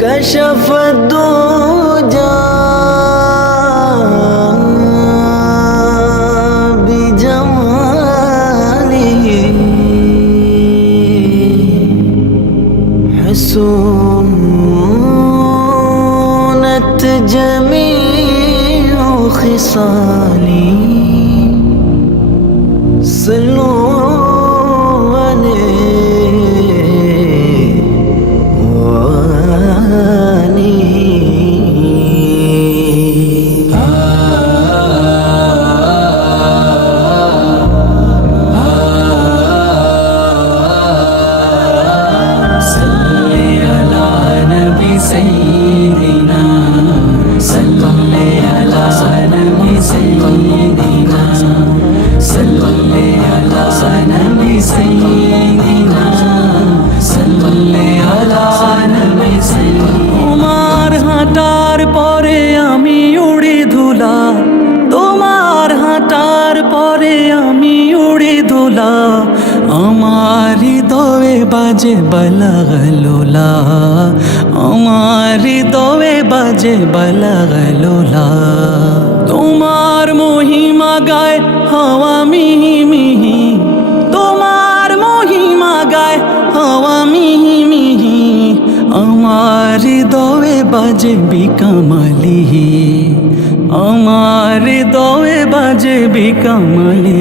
كشف الدجى بجماله حسنت جميع خصالي صلوا سيدنا صل على نبي سيدنا صل على نبي سيدنا صل على نبي سيدنا তোমার হাঁটার পরে আমি উড়ি ধুলা তোমার হাঁটার পরে আমি উড়ি ধুলা আমার হৃদয়ে বাজে বালাগলোলা আমার হৃদয়ে বাজে বালাগলোলা তোমার মহিমা গায় হাওয়া মিহি মিহি তোমার মহিমা গায় হাওয়া মিহি মিহি আমার হৃদয়ে বাজে বিকামালি আমার হৃদয়ে বাজে বিকামালি।